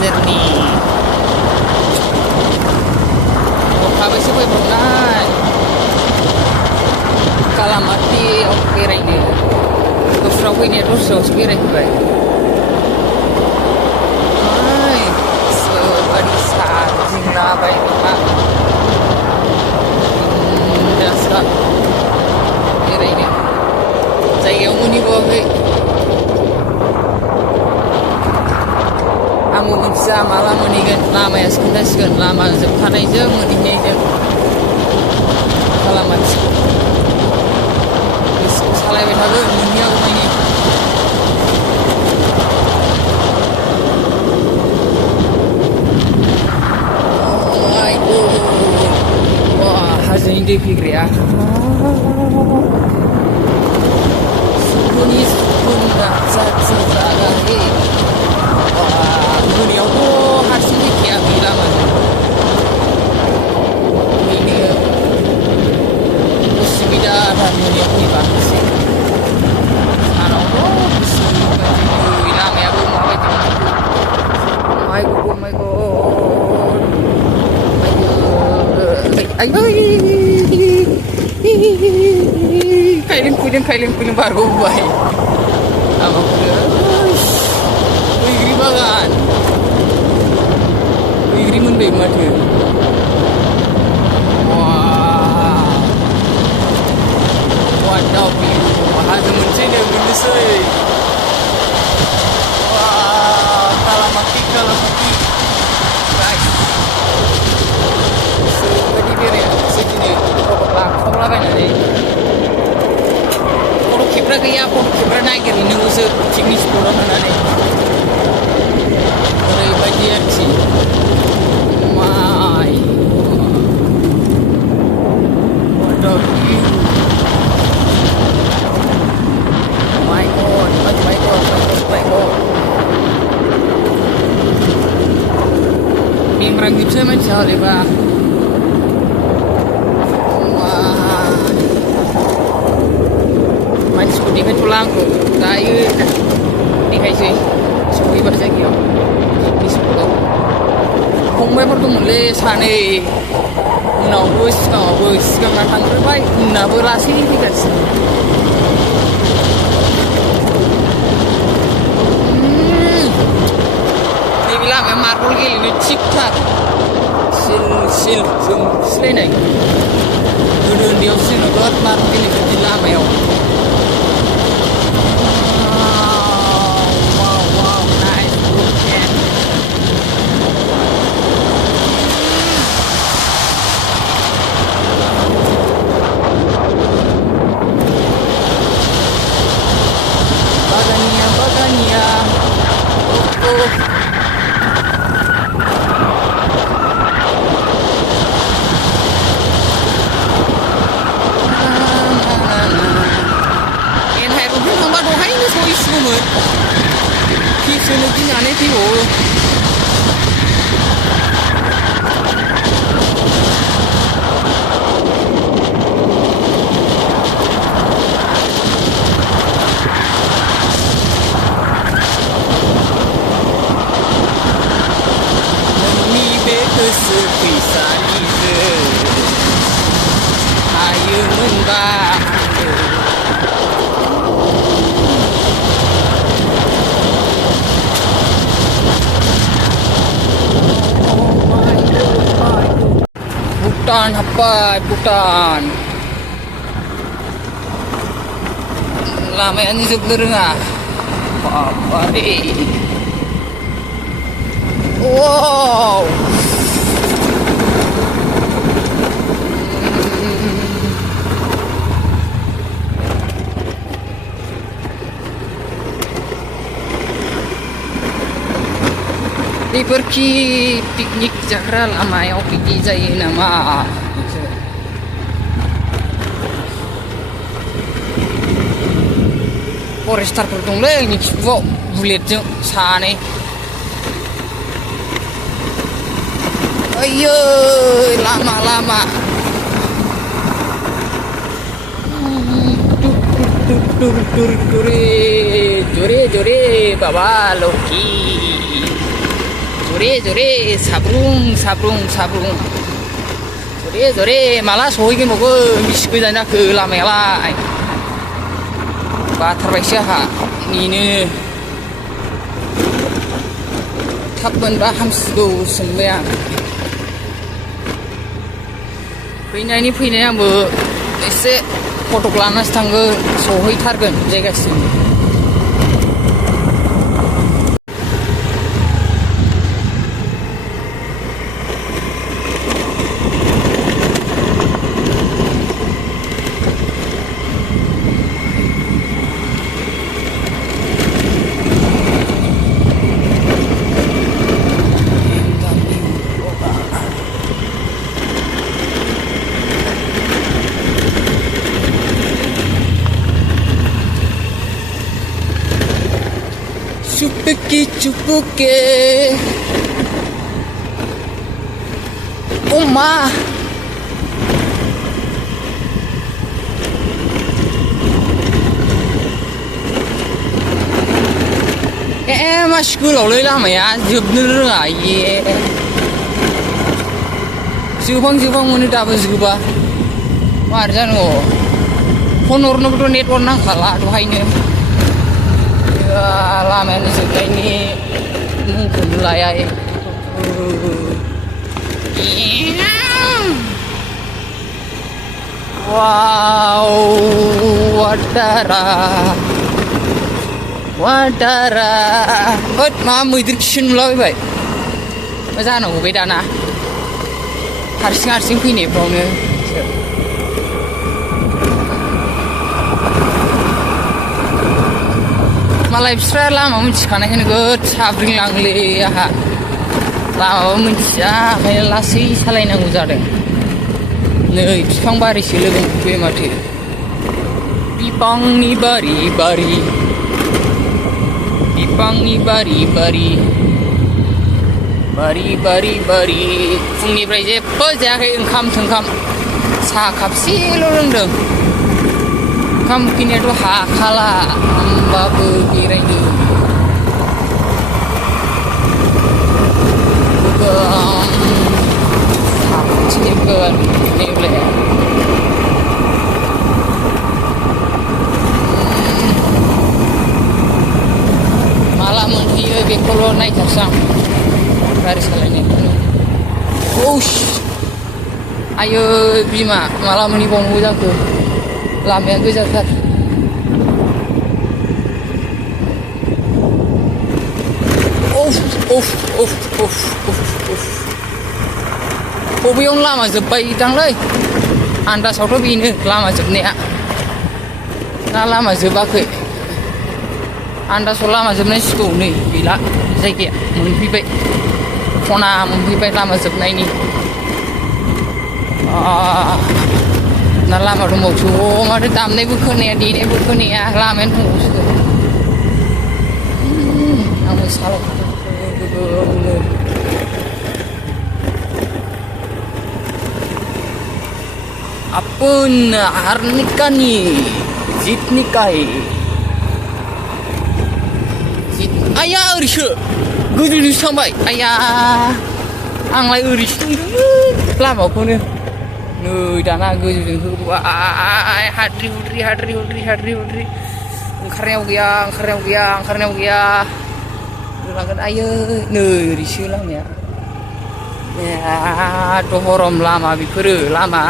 jernih. Habisnya beraibwnai kalamati beरायनो दस्रायाव फैनाया दस्रायावसो बेरायफैबाय सोरबादि सादिंलाबाय मा दासा बेरायनो जायगायाव मोनहैबावाखै आंबो मिथिया माला मोनहैगोन लामायासो खोन्थासिगोन लामा जोबखानायजों मोनहैनायजों कालामातिखौ गोसोखौ सालायबाय थागोन मोनहैयागौमानि हाजोनि दै फैग्राया सुबुंनि सुबुंगा जाथि जागाहे मोनायावथ' हारसिं फैखाया बे लामाजों फैनो उसुबिदा मोनायाव फैबा एसे सानावथ' गुसु बायदि लामायाबो माबायदि खायलें खुइलें बारग'बोबाय लामाखौनो बैग्रि बागान बैग्रि मोनबाय माथो हाजो मोनसे बेनोसै कालामाति सोरबायदि बेरायनोसै दिनै लाखावलाबायनानै फट' खेबग्रा गैया फट' खेबग्रा नागिरहैनांगौसो पिकनिक स्पटआव थांनानै ओरैबायदि आरोखि Mengrangipsnya macam apa? Mansku di petulangku, tayu, di kaisi, suki berjagiau, di sepuluh. Kongme pertemu le sana, nabus, sekarang tanggal baik, naburasi ini kan. Bilang marble gil ini cip tak sil zoom selain dulu dia sih nggak marble gil itu lama ya wow nice weekend bagania Kisah aneh sih sepisah itu ayo membah Bhutan apa Bhutan lamanya sebenarnya apa deh wow pergi piknik jarak lama yang pergi jaya nama Forester pertung le ni kau bulet je sana ayo lama jore baba loki जरे साब्रुं साब्रुं साब्रुं जरे माला सहैगोन बावगोन बेसे गोजान जाखो लामायालाय बाथारबायसो आंहा नेनो थाब मोनबा हामसिगौ सानबाय आं फैनाय आंबो एसे फटक लानासो थांगोन सहैथारगोन जायगासिम cupuke Oma masih gulolai lamanya जोबनो रोङा ये जोबां मोनो दाबो जोबा मारै जानांगौ फन हरनोबोथ' नेटवर्क नांखाला दहायनो लामायानो जोबनायनि मुंखौनो लाया वाव वाटारा होद मा मैदेर खिसो नुलाबायबाय मा जानांगौ बे दाना हारसिं फैनायफ्रावनो मालाय बिस्रा लामा मिथिखानायखायनो गोद साब्रिंलाङोलै आंहा लामाबो मिथिया ओंखायनो लासै सालायनांगौ जादों नै बिफां बारिसो लोगो मोनफैबाय माथो बिफांनि बारि फुंनिफ्राय जेबो जायाखै ओंखाम थोंखाम साहा कापसेल' लोंदों ओंखाम उखैनायाथ' हाखाला होमबाबो बेरायनो साबसिनगोन नेब्ले माला मोनहैयो बेखौल' नायथारसै आं गारि सालायनायखौनो औस आयो बिमा माला मोनहैबावनांगौ जाखो लामाया गोजानथार बबेयावनो लामा जोब्बाय दांलै आन्दासावथ' बेनो लामा जोबनाया ना लामा जोबाखै आन्दासाव लामा जोबनाय सिगाङाव नै गैला जायगाया मोनफैबाय खना मोनफैबाय लामा जोबनायनि ना लामा दंबावसो माथो दामनायबो खोनाया देनायबो खोनाया लामायानो दंबावसो आंबो सालायखादों आपण हारनिकानि जितनिकाय आया ओरैसो गोजौजोंसो थांबाय आया आंलाय ओरैसो दंदोंमोन लामाखौनो नै दाना गोजौजों होबाय हाद्रि हुद्रि ओंखारनायाव गैया होलांगोन आयै नै ओरैसो लामाया दहरम लामा बेफोरो लामा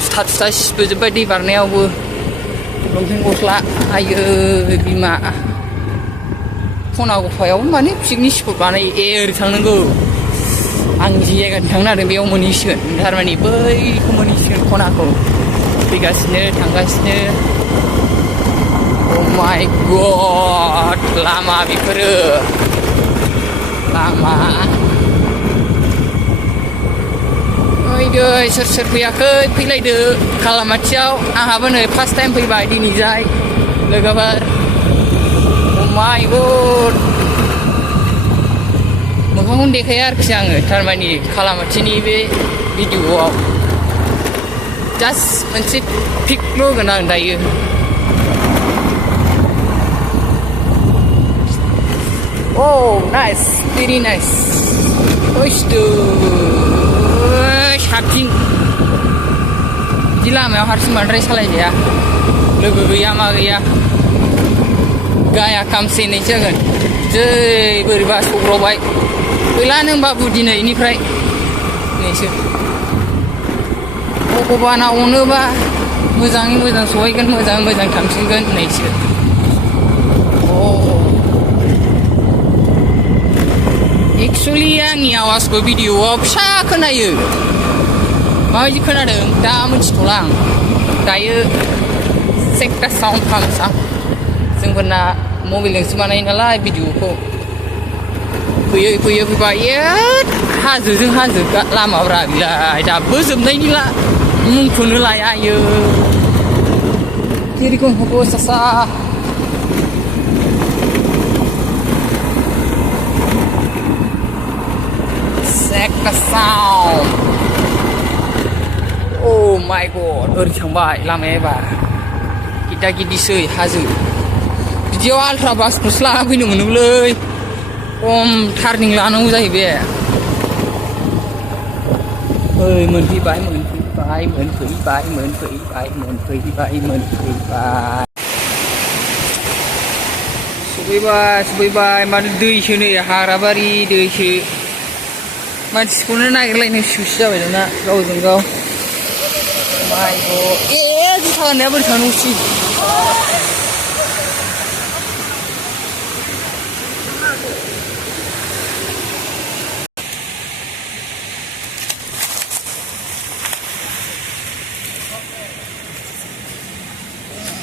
थुथा सिबोजोब्बाय दै बारनायावबो लंपेन्ट गस्ला आयै बिमा खना गफायाव माने पिकनिक स्पट बानायो ओरै थांनांगौ आं जि जायगानि थांनो नागिरदों बेयाव मोनहैसिगोन थारमाने बैखौ मोनहैसिगोन खनाखौ फैगासिनो थांगासिनो अ माय गड लामा बेफोरो लामा फैदो सोर फैयाखै फैलायदो कालामाथियाव आंहाबो नै फार्स्ट टाइम फैबाय दिनैजाय लोगोफोर अ माय गड मोखांखौनो देखाया आरोखि आङो थारमाने कालामाथिनि बे भिडिअआव जास्ट मोनसे पिकल' होगोन आं दायो Oh, nice, very nice. साबसिन बिदि लामायाव हारसिं बांद्राय सालायजाया लोगो गैया मा गैया गाया कामसेनैसो जागोन जै बोरैबा सौग्रावबाय गैला नों बाबु दिनैनिफ्राय नैसो भगबाना अनोबा मोजाङै मोजां सहैगोन मोजाङै मोजां थांफिनगोन नैसो एक्सुवेलि आंनि आवाजखौ भिडिअआव फिसा खोनायो माबायदि खोनादों दा मिथिथ'ला आं दायो सेकटा साउन्ड खालामसां जोंफोरना मबाइलजोंसो बानायो नालाय भिडिअखौ फैयै फैयै फैबाय हाजोजों हाजो लामाब्रा बिलाय दाबो जोबनायनि मुंखौनो लाया इयो जेरखम हबो सासा सेकटा साउन्ड Oh my god, ओरै थांबाय लामाया एबार गिदा गिदिसै हाजो बिदियाव आल्ट्रा बासखौसो लाना फैनो मोनोलै खम टार्निं लानांगौ जायो बे ओइ मोनफैबाय सफैबाय माथो दैसो नै हाग्राबारि दैसो मानसिखौनो नागिरलायनो सुसि जाबाय दाना गावजों गाव My god, जुथा गाननाया बोरै थांनांगौसि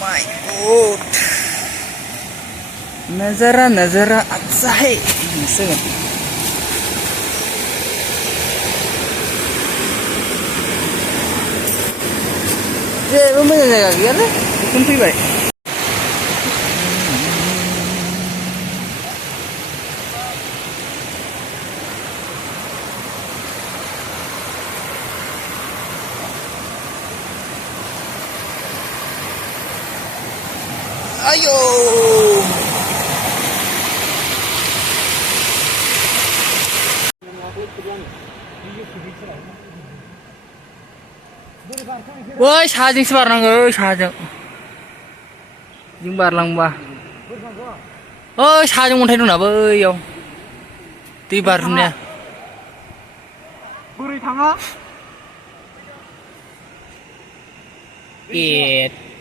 My god, नजारा अच्छा है जेबो मोजां जायगा गैयालै बेखौनो फैबाय आयौ Woi, साजोंसो बारनांगौ साजों जों बारलांबा ओइ साजों अन्थाइ दंना बैयाव दै बारनाया बोरै थाङा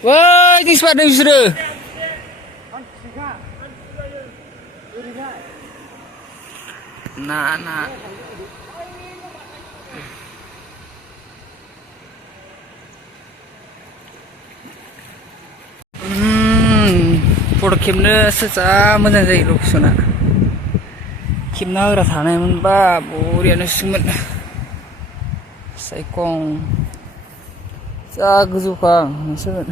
वoi जोंसो बारदों बिसोरो ना फट' खेबनोसो जा मोजां जायो लकेसना खेबना होग्रा थानायमोनबा बरियानो सुगोन सायखं जा गोजौखा नोंसोर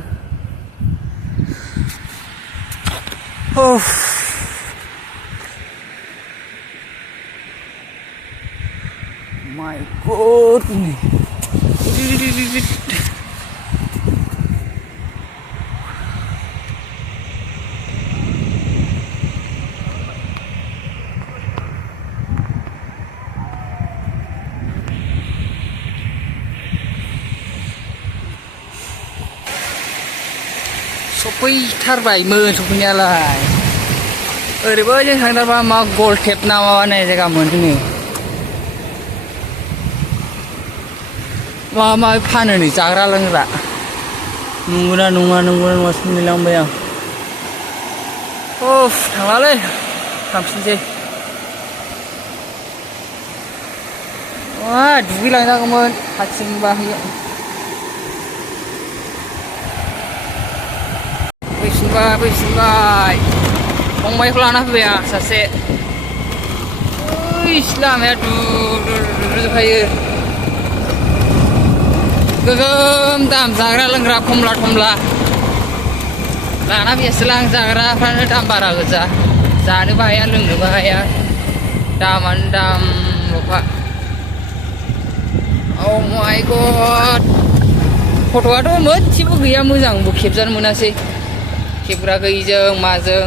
My god सफैथारबायमोन सफैनायालाय ओरैबो जों थांथारबा मा गल टेप ना माबा होननाय जायगा मोनदोंनो मा फानो नै जाग्रा लोंग्रा नंगौना नङा सोंलायलांबाय आं थांलालै थांफिनसै दुगैलांजागौमोन खाथिजोंबा फैफिनबाय फंबायखौ लाना फैबाय आं सासे लामाया दुरजोबखायो गोगोम दाम जाग्रा लोंग्रा खमला थमला लाना फैयासैलां जाग्राफ्रानो दाम बारा गोजा जानोबो हाया लोंनोबो हाया दामानो दाम ल'खा Oh my god फट'आथ' मोनसेबो गैया मोजांबो खेबजानो मोनासै खेबग्रा गैयिजों माजों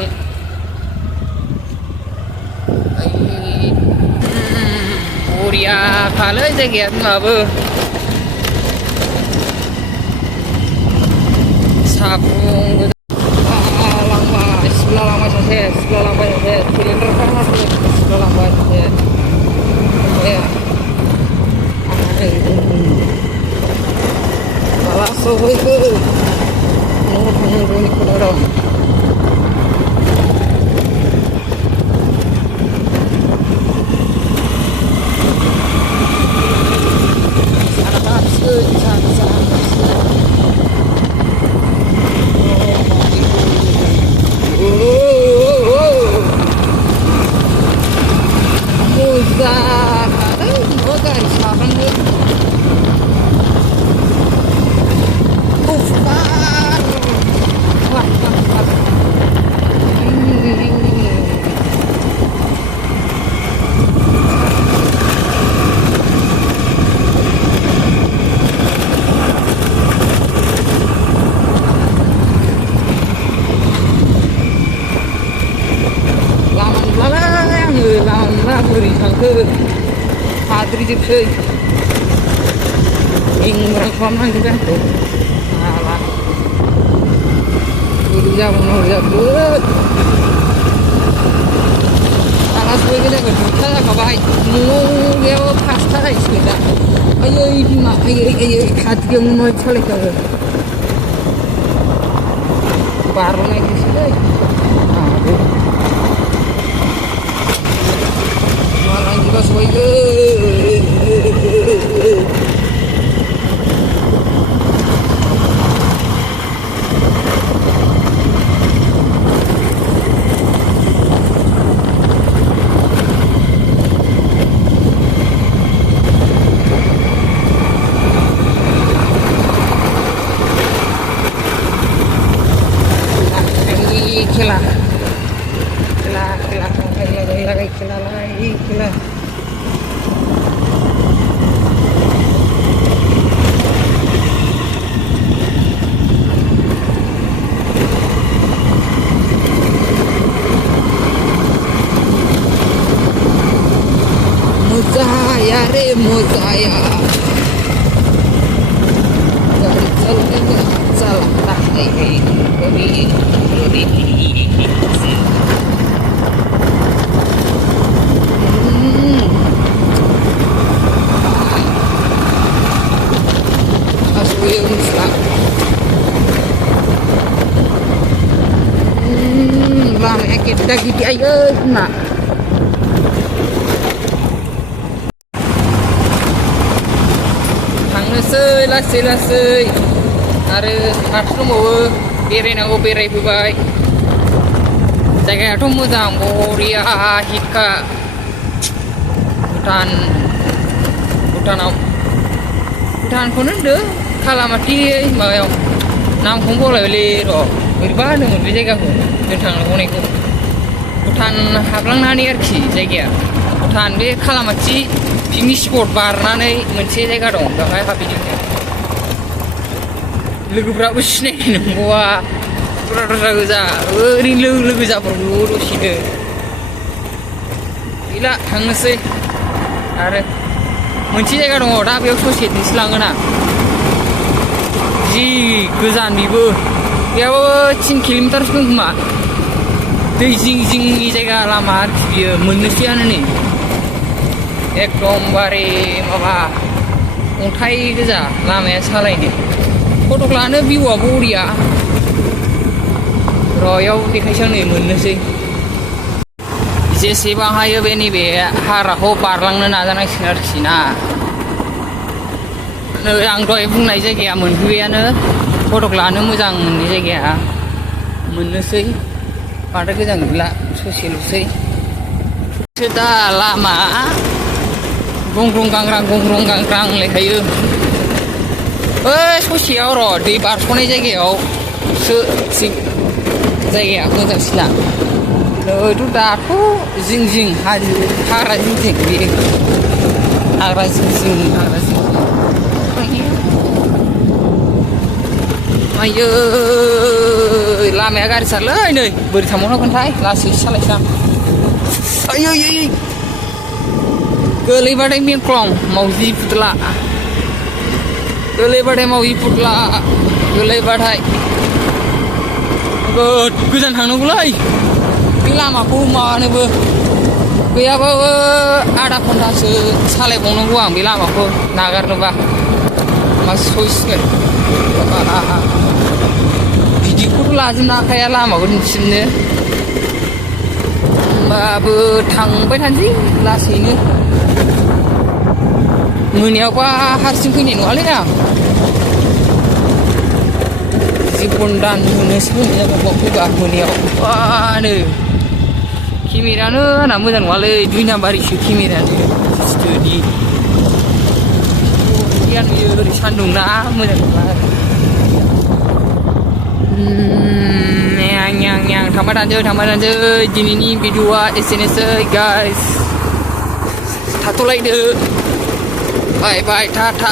बरिया खालै जायगाया होनबाबो साबुं लांबाय सिबला लांबाय सासे सिलिन्डार खालामाखै सिबला लांबाय सासे माला सहैखो न'आव थांनांगौनिखौनो र' बोरै थांखो हाद्रिजोबसै इंरां खालामनांजोबबाय आंखौ हाला बोरै जाबावनांगौ जाखो दाना सहैगोन जागोन 2टा जाखाबाय न'आव गैयाबा 5टा जाहैसिगोन दा आयै बिमा आयै खाथियावनो मा सालायखागोन बारलांनायसैलै juga सहैगोन खेला Muzaya re muzaya dari jalan salah tak beri Lamanya kita gigi ayo nak थांनोसै लासै आरो माथो दंबावो बेरायनांगौ बेरायफैबाय जायगायाथ' मोजां बरिया हिटखा भुटानखौनो होनदो कालामाति माबायाव नामखौनो बावलायबायलै र' बोरैबा होनदोंमोन बे जायगाखौ जों थांनांगौनिखौ भुटान हाबलांनानै आरोखि जायगाया भुटान बे कालामाति पिकनिक स्पट बारनानै मोनसे जायगा दं बेवहाय हाबहैजोबनो लोगोफ्राबो सिनायनाय नंबावा दस्रा गोजा ओरैनो लोगो जाब्रबो दसेनो गैला थांनोसै आरो मोनसे जायगा दङ दा बेयाव ससे दिन्थिलाङोना जि गोजान बेबो बेयावबो 3 किल'मिटारसो दं खोमा दै जिं जिंनि जायगा लामा आरोखि बियो मोननोसैयानो नै एकदमबारे माबा अन्थाइ गोजा लामाया सालायनो फटक लानो भिउआ बरिया र'याव देखायसै नै मोननोसै जेसेबां हायो बे नैबे हाग्राखौ बारलांनो नाजानांसिगोन आरोखि ना आं दहाय बुंनाय जायगाया मोनफैबायानो फटक लानो मोजां मोननाय जायगाया मोननोसै बांद्राय गोजान गैला ससेल'सै दा लामा गंग्रं गांग्रां लेखायो ससेयाव र' दै बारस'नाय जायगायावसो जायगाया मोजांसिना नैथ' दाथ' जिं जिं हाग्रा जिं जिं बेयो हाग्रा जिं आयै लामाया गाज्रिथारलै नै बोरै थांबावनांगोनथाय लासैसो सालायसां आयै गोलैबाथाय मेंख्लं मावजि फुथला गोलैबाथाय मावजि फुथला गोलैबाथाय नोगोद गोजान थांनांगौलै बे लामाखौ माबानोबो गैयाबाबो आधा घन्टासो सालायबावनांगौ आं बे लामाखौ नागारनोबा मा सयसिगोन भिडिअखौथ' लाजोबनो हाखाया लामाखौ दिन्थिनो होमबाबो थांबाय थानोसै लासैनो मोनायावबा हारसिं फैनाय नङालै आं जिबन दान मोनोसो होननाय फैबा मोनायाव बानो केमेरायानो आंना मोजां नङालै 2 नाम्बारिसो केमेरायानो स्टुडि नुयो ओरै सान्दुं ना मोजां नङा थांबाय थानोसै दिनैनि भिडिअआ एसेनोसै गाइस थाथ'लायदो बाय बाय टाटा